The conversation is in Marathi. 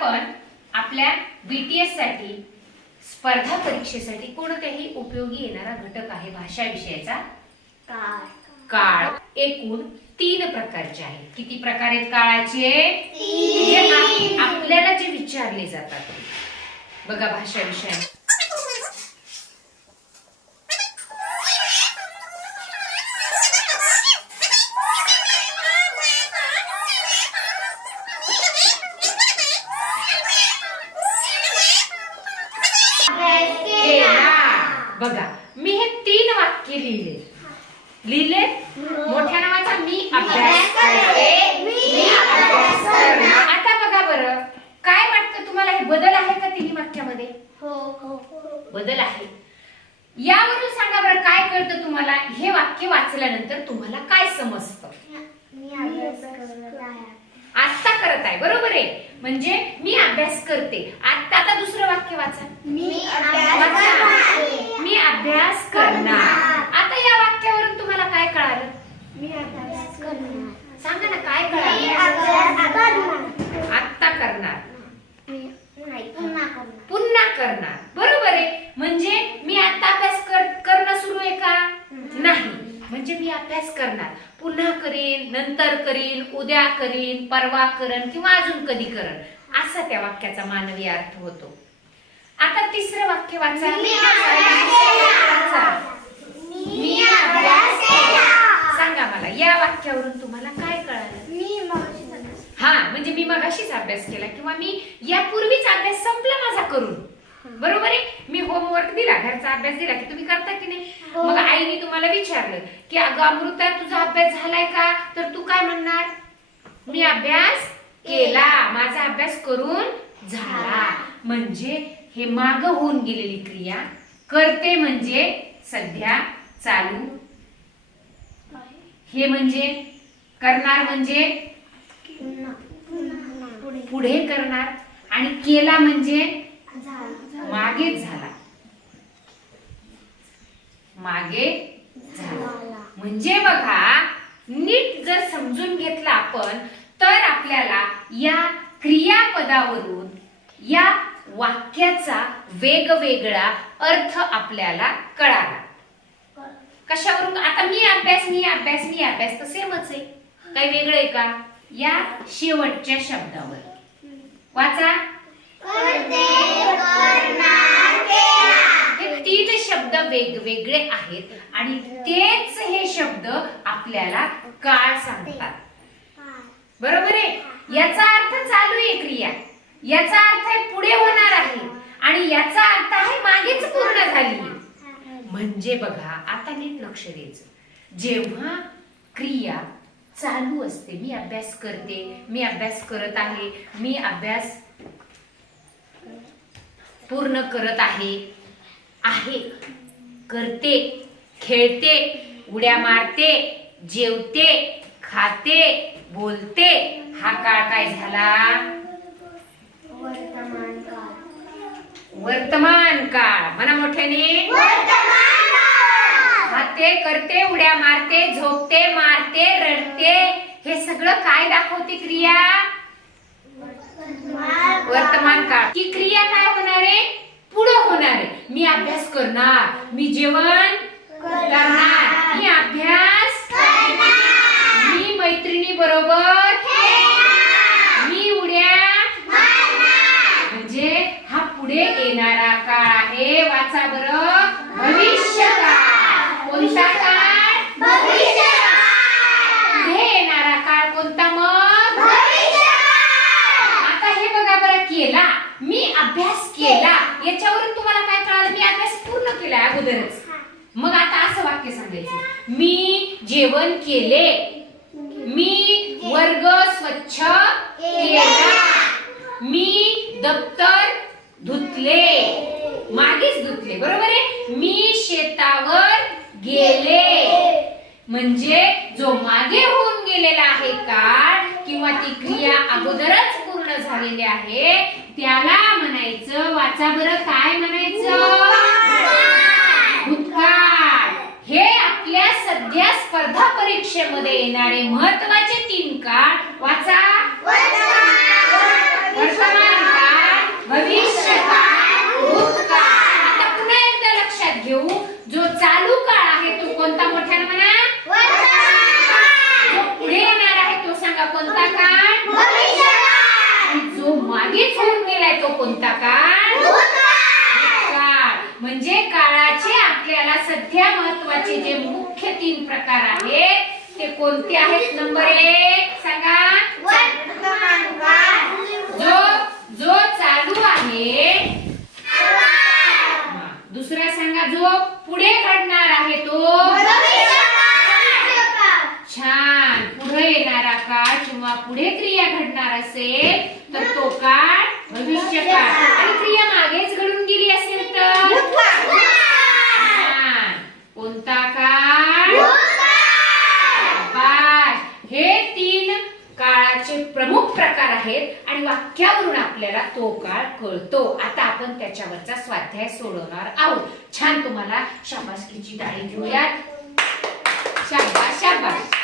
आपण आपल्या बीटीएससाठी स्पर्धा परीक्षेसाठी कोणत्याही उपयोगी येणारा घटक आहे भाषा विषयाचा? काळ. एकूण तीन प्रकारचे आहेत. किती प्रकार आहेत काळाचे? आपल्याला जे विचारले जातात. बघा भाषा विषय बघा मी हे तीन वाक्य लिहिले. लिहिले? मोठ्या नावाचा मी अभ्यास करते. आता बघा बरं काय वाटतं तुम्हाला? हे बदल आहे का तिन्ही वाक्यामध्ये? बदल आहे. यावरून सांगा बरं काय कळतं तुम्हाला? हे वाक्य वाचल्यानंतर तुम्हाला काय समजतं? आत्ता करत आहे बरोबर आहे? म्हणजे मी अभ्यास करते. आता आता दुसरं वाक्य वाचा. मी अभ्यास करणार. आता या वाक्यावरून तुम्हाला काय कळालं? सांगा ना काय कळालं? आत्ता करणार. पुन्हा करणार. बरोबर आहे. म्हणजे मी आता अभ्यास कर करणं सुरू आहे का? नाही. म्हणजे मी अभ्यास करणार. पुन्हा करीन नंतर करीन उद्या करीन परवा करण किंवा अजून कधी करण. असा त्या वाक्याचा मानवी अर्थ होतो. तिसरं वाक्य वाचा. सांगा मला या वाक्यावरून तुम्हाला काय कळालं? हा म्हणजे मी मगाशीच अभ्यास केला किंवा मी यापूर्वीच अभ्यास संपला माझा करून. बरोबर आहे? मी होमवर्क दिला घरचा अभ्यास दिला की तुम्ही करता की नाही? हो. मग आईने तुम्हाला विचारलं की अगं अमृता तुझा अभ्यास झालाय का? तर तू काय म्हणणार? मी अभ्यास केला. माझा अभ्यास करून झाला. म्हणजे हे माग होऊन गेलेली क्रिया करते म्हणजे सध्या चालू हे म्हणजे करणार म्हणजे पुढे करणार आणि केला म्हणजे मागेच झाला. मागे झाला. म्हणजे बघा नीट जर समजून घेतलं आपण तर आपल्याला या क्रियापदावरून या वाक्याचा वेगवेगळा अर्थ आपल्याला कळाला. कशावरून? आता मी अभ्यास मी अभ्यास मी अभ्यास तर सेमच आहे. काही वेगळं आहे का? या शेवटच्या शब्दावर. वाचा. हे तीन शब्द वेगवेगळे आहेत आणि तेच हे शब्द आपल्याला काळ सांगतात. बरोबर आहे? याचा अर्थ चालू आहे क्रिया. याचा आहे पुढे होणार आहे. आणि याचा अर्थ आहे मागेच पूर्ण झाली. म्हणजे बघा आता नीट लक्ष द्यायचं. जेव्हा क्रिया चालू असते मी अभ्यास करते मी अभ्यास करत आहे मी अभ्यास पूर्ण करत आहे आहे करते खेळते उड्या मारते जेवते खाते बोलते हा काळ काय झाला? वर्तमान काळ. म्हणा मोठ्याने. खाते करते उड्या मारते झोपते मारते रडते. हे सगळं काय दाखवते क्रिया? वर्तमान काळ. ही क्रिया काय होणार आहे? पुढे होणार आहे. मी अभ्यास करणार. मी जेवण करणार. मी अभ्यास मी मैत्रिणी बरोबर मी उड्या म्हणजे हा पुढे येणारा काळ आहे वाचा बरं भविष्य काळ कोणता काळ पुढे येणारा काळ कोणता मग आता हे बघा बरं केला मी अभ्यास केला याच्यावरून तुम्हाला काय कळालं मी अभ्यास पूर्ण केला अगोदरच. मग आता असं वाक्य सांगायचं. मी जेवण केले. मी वर्ग स्वच्छ केला. मी दप्तर धुतले. मागेच धुतले बरोबर आहे? मी शेतावर गेले. म्हणजे जो मागे होऊन गेलेला आहे काळ किंवा ती क्रिया अगोदरच पूर्ण झालेली आहे त्याला म्हणायचं वाचा बरं काय म्हणायचं? भूतकाळ. हे आपल्या सध्या स्पर्धा परीक्षेमध्ये येणारे महत्त्वाचे तीन काळ वाचा. लक्षात घेऊ. जो चालू काळ आहे तो कोणता म्हणा पुढे येणार आहे तो सांगा कोणता जो होऊन गेलाय तो कोणता काळ? मधल्या महत्त्वाचे जे मुख्य तीन प्रकार आहेत ते कोणते आहेत? नंबर एक सांगा. जो जो चालू आहे. दुसरा सांगा जो पुढे घडणार आहे तो. छान. पुढे येणारा काळ किंवा पुढे क्रिया घडणार असेल तर तो काळ भविष्य काळ आणि क्रिया मागेच घडून गेली असेल तर? कोणता काळ? बास हे तीन काळाचे प्रमुख प्रकार आहेत आणि वाक्यावरून आपल्याला तो काळ कळतो. आता आपण त्याच्यावरचा स्वाध्याय सोडवणार आहोत. छान तुम्हाला शाबासकीची टाळी घेऊयात. शाबाश शाबाश